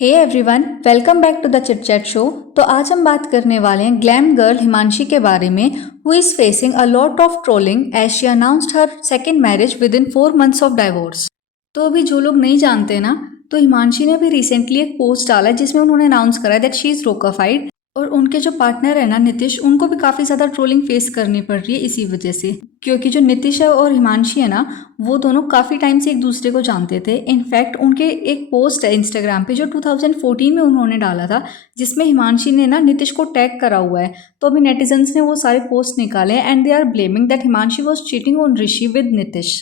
Hey everyone, welcome back to the chit chat show. तो आज हम बात करने वाले हैं ग्लैम गर्ल हिमांशी के बारे में, who is facing a lot of trolling as she announced her second marriage within 4 months of divorce. तो अभी जो लोग नहीं जानते ना, तो हिमांशी ने भी रिसेंटली एक पोस्ट डाला है जिसमें उन्होंने अनाउंस करा दैट शी इज रोकाफाइड। और उनके जो पार्टनर है ना नितिश, उनको भी काफ़ी ज़्यादा ट्रोलिंग फेस करनी पड़ रही है इसी वजह से, क्योंकि जो नितिश है और हिमांशी है ना, वो दोनों काफ़ी टाइम से एक दूसरे को जानते थे। इनफैक्ट उनके एक पोस्ट है इंस्टाग्राम पे जो 2014 में उन्होंने डाला था, जिसमें हिमांशी ने ना नितिश को टैग करा हुआ है। तो अभी नेटिजन्स ने वो सारे पोस्ट निकाले and they are blaming that Himanshi was cheating on Rishi with Nitish.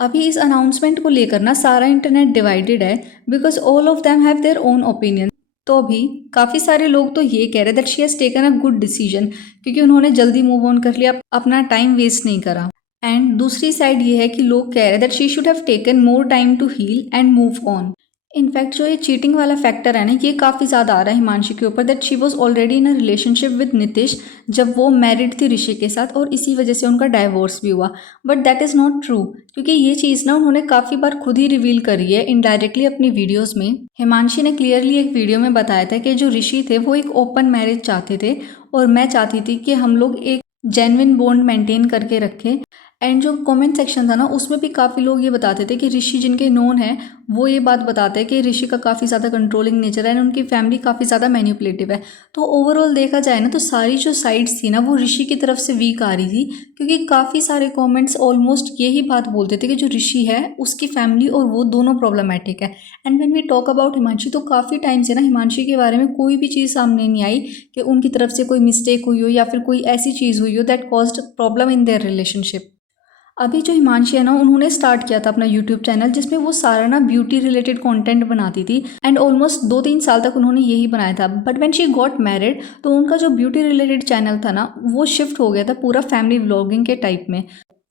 अभी इस अनाउंसमेंट को लेकर ना सारा इंटरनेट डिवाइडेड है, because all of them have their own opinion. तो अभी काफ़ी सारे लोग तो ये कह रहे that she has taken a good decision, क्योंकि उन्होंने जल्दी मूव ऑन कर लिया, अपना टाइम वेस्ट नहीं करा। एंड दूसरी साइड ये है कि लोग कह रहे हैं that she should have taken more time to heal and move on. In fact जो ये चीटिंग वाला फैक्टर है ना, ये काफ़ी ज़्यादा आ रहा है हिमांशी के ऊपर, that she was already in a relationship with Nitish जब वो मैरिड थी ऋषि के साथ, और इसी वजह से उनका डाइवोर्स भी हुआ। But that is not true, क्योंकि ये चीज़ ना उन्होंने काफ़ी बार खुद ही रिवील करी है इनडायरेक्टली अपनी वीडियोज़ में। हिमांशी ने क्लियरली एक वीडियो में बताया था कि जो ऋषि थे वो एक ओपन मैरिज चाहते थे, और मैं चाहती थी कि हम लोग एक जेन्युइन बॉन्ड मेंटेन करके रखें। एंड जो कमेंट सेक्शन था ना, उसमें भी काफ़ी लोग ये बताते थे कि ऋषि जिनके नोन हैं वो ये बात बताते हैं कि ऋषि का काफ़ी ज़्यादा कंट्रोलिंग नेचर है एंड उनकी फैमिली काफ़ी ज़्यादा मैनिपुलेटिव है। तो ओवरऑल देखा जाए ना, तो सारी जो साइड्स थी ना वो ऋषि की तरफ से वीक आ रही थी, क्योंकि काफ़ी सारे कमेंट्स ऑलमोस्ट यही बात बोलते थे कि जो ऋषि है उसकी फैमिली और वो दोनों प्रॉब्लमेटिक है। And when we talk about Himanshi, तो काफ़ी टाइम से ना हिमांशी के बारे में कोई भी चीज़ सामने नहीं आई कि उनकी तरफ से कोई मिस्टेक हुई हो या फिर कोई ऐसी चीज़ हुई हो that caused problem in their relationship. अभी जो हिमांशी है ना, उन्होंने स्टार्ट किया था अपना यूट्यूब चैनल, जिसमें वो सारा ना ब्यूटी रिलेटेड कंटेंट बनाती थी, एंड ऑलमोस्ट 2-3 साल तक उन्होंने यही बनाया था। But when she got married, तो उनका जो ब्यूटी रिलेटेड चैनल था ना, वो शिफ्ट हो गया था पूरा फैमिली व्लॉगिंग के टाइप में।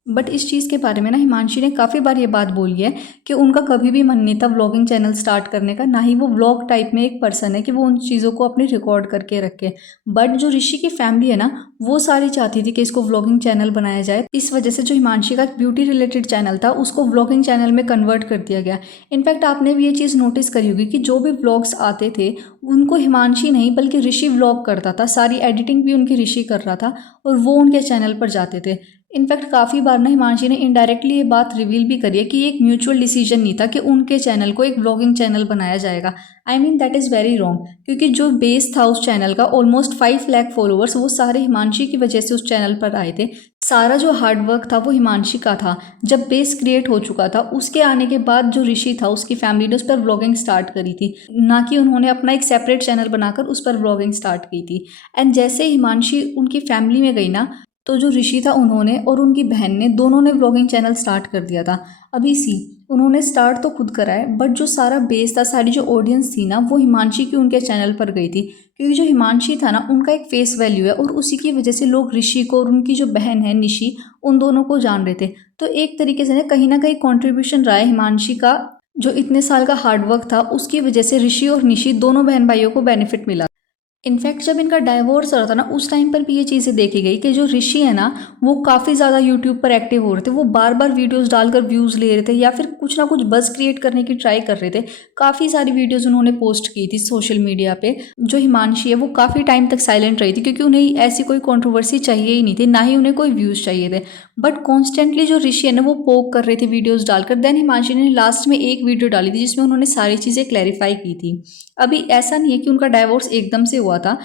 बट इस चीज़ के बारे में ना हिमांशी ने काफ़ी बार ये बात बोली है कि उनका कभी भी मन नहीं था व्लॉगिंग चैनल स्टार्ट करने का, ना ही वो व्लॉग टाइप में एक पर्सन है कि वो उन चीज़ों को अपनी रिकॉर्ड करके रखे। बट जो ऋषि की फैमिली है ना, वो सारी चाहती थी कि इसको व्लॉगिंग चैनल बनाया जाए। इस वजह से जो हिमांशी का ब्यूटी रिलेटेड चैनल था उसको व्लॉगिंग चैनल में कन्वर्ट कर दिया गया। इनफैक्ट आपने भी ये चीज़ नोटिस करी होगी कि जो भी व्लॉग्स आते थे उनको हिमांशी नहीं बल्कि ऋषि व्लॉग करता था, सारी एडिटिंग भी उनकी ऋषि कर रहा था, और वो उनके चैनल पर जाते थे। इनफैक्ट काफ़ी बार ना हिमांशी ने इनडायरेक्टली ये बात रिवील भी करी है कि ये एक म्यूचुअल डिसीजन नहीं था कि उनके चैनल को एक व्लॉगिंग चैनल बनाया जाएगा। I mean that is very wrong, क्योंकि जो बेस था उस चैनल का, ऑलमोस्ट 5 लाख फॉलोअर्स, वो सारे हिमांशी की वजह से उस चैनल पर आए थे। सारा जो हार्डवर्क था वो हिमांशी का था। जब बेस क्रिएट हो चुका था, उसके आने के बाद जो ऋषि था उसकी फैमिली ने उस पर व्लॉगिंग स्टार्ट करी थी, ना कि उन्होंने अपना एक सेपरेट चैनल बनाकर उस पर व्लॉगिंग स्टार्ट की थी। एंड जैसे हिमांशी उनकी फैमिली में गई ना, तो जो ऋषि था उन्होंने और उनकी बहन ने दोनों ने व्लॉगिंग चैनल स्टार्ट कर दिया था। अभी सी उन्होंने स्टार्ट तो खुद करा है, बट जो सारा बेस था, सारी जो ऑडियंस थी ना, वो हिमांशी की उनके चैनल पर गई थी, क्योंकि जो हिमांशी था ना उनका एक फेस वैल्यू है, और उसी की वजह से लोग ऋषि को और उनकी जो बहन है निशी, उन दोनों को जान रहे थे। तो एक तरीके से ना कहीं कॉन्ट्रीब्यूशन रहा है हिमांशी का, जो इतने साल का हार्डवर्क था उसकी वजह से ऋषि और निशी दोनों बहन भाइयों को बेनिफिट मिला। इनफैक्ट जब इनका डाइवोर्स हो रहा था ना, उस टाइम पर भी ये चीज़ें देखी गई कि जो ऋषि है ना, वो काफ़ी ज़्यादा यूट्यूब पर एक्टिव हो रहे थे, वो बार बार वीडियोस डालकर व्यूज़ ले रहे थे या फिर कुछ ना कुछ बज़ क्रिएट करने की ट्राई कर रहे थे। काफ़ी सारी वीडियोस उन्होंने पोस्ट की थी सोशल मीडिया पे। जो हिमांशी है वो काफ़ी टाइम तक साइलेंट रही थी, क्योंकि उन्हें ऐसी कोई कॉन्ट्रोवर्सी चाहिए ही नहीं थी, ना ही उन्हें कोई व्यूज़ चाहिए थे। बट कॉन्स्टेंटली जो ऋषि है ना वो पोक कर रहे थे वीडियोज़ डालकर। देन हिमांशी ने लास्ट में एक वीडियो डाली थी जिसमें उन्होंने सारी चीज़ें क्लैरिफाई की थी। अभी ऐसा नहीं है कि उनका डाइवोर्स एकदम से हुआ था,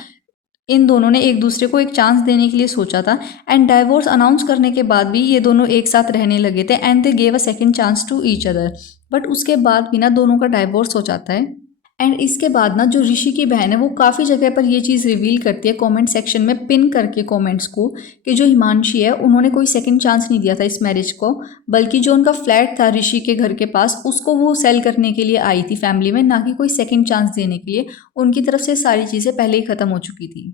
इन दोनों ने एक दूसरे को एक चांस देने के लिए सोचा था, एंड डाइवोर्स अनाउंस करने के बाद भी ये दोनों एक साथ रहने लगे थे, and they gave a second chance to each other. But उसके बाद भी ना दोनों का डाइवोर्स हो जाता है। एंड इसके बाद ना जो ऋषि की बहन है वो काफ़ी जगह पर ये चीज़ रिवील करती है कमेंट सेक्शन में पिन करके कमेंट्स को, कि जो हिमांशी है उन्होंने कोई सेकंड चांस नहीं दिया था इस मैरिज को, बल्कि जो उनका फ्लैट था ऋषि के घर के पास उसको वो सेल करने के लिए आई थी फैमिली में, ना कि कोई सेकंड चांस देने के लिए। उनकी तरफ से सारी चीज़ें पहले ही ख़त्म हो चुकी थी।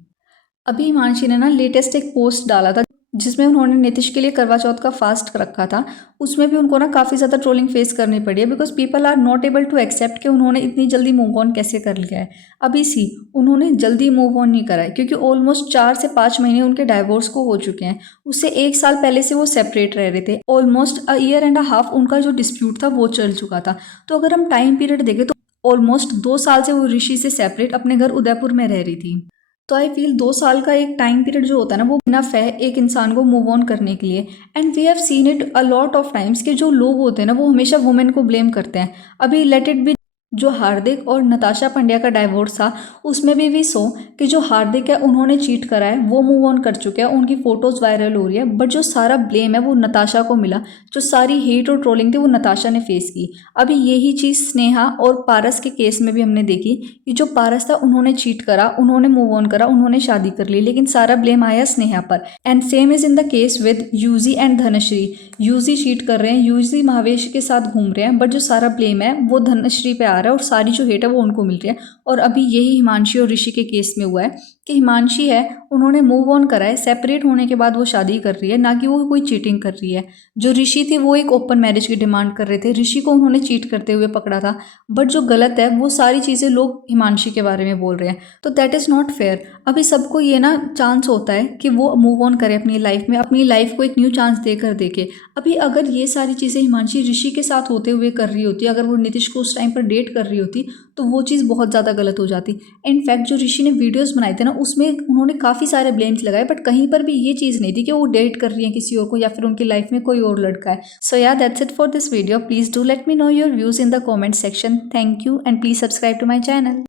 अभी हिमांशी ने ना लेटेस्ट एक पोस्ट डाला था जिसमें उन्होंने नीतीश के लिए करवा चौथ का फास्ट रखा था। उसमें भी उनको ना काफ़ी ज़्यादा ट्रोलिंग फेस करनी पड़ी है, because people are not able to accept कि उन्होंने इतनी जल्दी मूव ऑन कैसे कर लिया है। अभी सी उन्होंने जल्दी मूव ऑन नहीं करा है, क्योंकि ऑलमोस्ट 4 से 5 महीने उनके डाइवोर्स को हो चुके हैं। उससे 1 साल पहले से वो सेपरेट रह रहे थे, almost a year and a half उनका जो डिस्प्यूट था वो चल चुका था। तो अगर हम टाइम पीरियड देखें तो ऑलमोस्ट 2 साल से वो ऋषि से सेपरेट अपने घर उदयपुर में रह रही थी। तो आई फील 2 साल का एक टाइम पीरियड जो होता है ना वो इनफ है एक इंसान को मूव ऑन करने के लिए। And we have seen it a lot of times कि जो लोग होते हैं ना वो हमेशा वुमेन को ब्लेम करते हैं। अभी लेट इट बी जो हार्दिक और नताशा पंड्या का डाइवोर्स था उसमें भी वी सो कि जो हार्दिक है उन्होंने चीट करा है, वो मूव ऑन कर चुके हैं, उनकी फोटोज वायरल हो रही है, बट जो सारा ब्लेम है वो नताशा को मिला। जो सारी हेट और ट्रोलिंग थी वो नताशा ने फेस की। अभी यही चीज़ स्नेहा और पारस के केस में भी हमने देखी कि जो पारस था उन्होंने चीट करा, उन्होंने मूव ऑन करा, उन्होंने शादी कर ली, लेकिन सारा ब्लेम आया स्नेहा पर। And same is in the case with Yuzi and Dhanashree. Yuzi cheat कर रहे हैं, यूजी महावेश के साथ घूम रहे हैं, बट जो सारा ब्लेम है वो धनश्री पे आ रहा है और सारी जो हेट है वो उनको मिल रही है। और अभी यही हिमांशी और ऋषि के केस में हुआ है कि हिमांशी है उन्होंने मूव ऑन करा है, सेपरेट होने के बाद वो शादी कर रही है, ना कि वो कोई चीटिंग कर रही है। जो ऋषि थे वो एक ओपन मैरिज की डिमांड कर रहे थे, ऋषि को उन्होंने चीट करते हुए पकड़ा था, बट जो गलत है वो सारी चीज़ें लोग हिमांशी के बारे में बोल रहे हैं, तो दैट इज़ नॉट फेयर। अभी सबको ये ना चांस होता है कि वो मूव ऑन करे अपनी लाइफ में, अपनी लाइफ को एक न्यू चांस देकर देखे। अभी अगर ये सारी चीज़ें हिमांशी ऋषि के साथ होते हुए कर रही होती, अगर वो नीतीश को उस टाइम पर डेट कर रही होती, तो वो चीज़ बहुत ज़्यादा गलत हो जाती। इनफैक्ट जो ऋषि ने वीडियोस बनाए थे ना उसमें उन्होंने काफ़ी सारे ब्लेम्स लगाए, बट कहीं पर भी ये चीज़ नहीं थी कि वो डेट कर रही है किसी और को या फिर उनकी लाइफ में कोई और लड़का है। सो या that's it for this video. Please do let me know your views in the comment section. Thank you and please subscribe to my channel.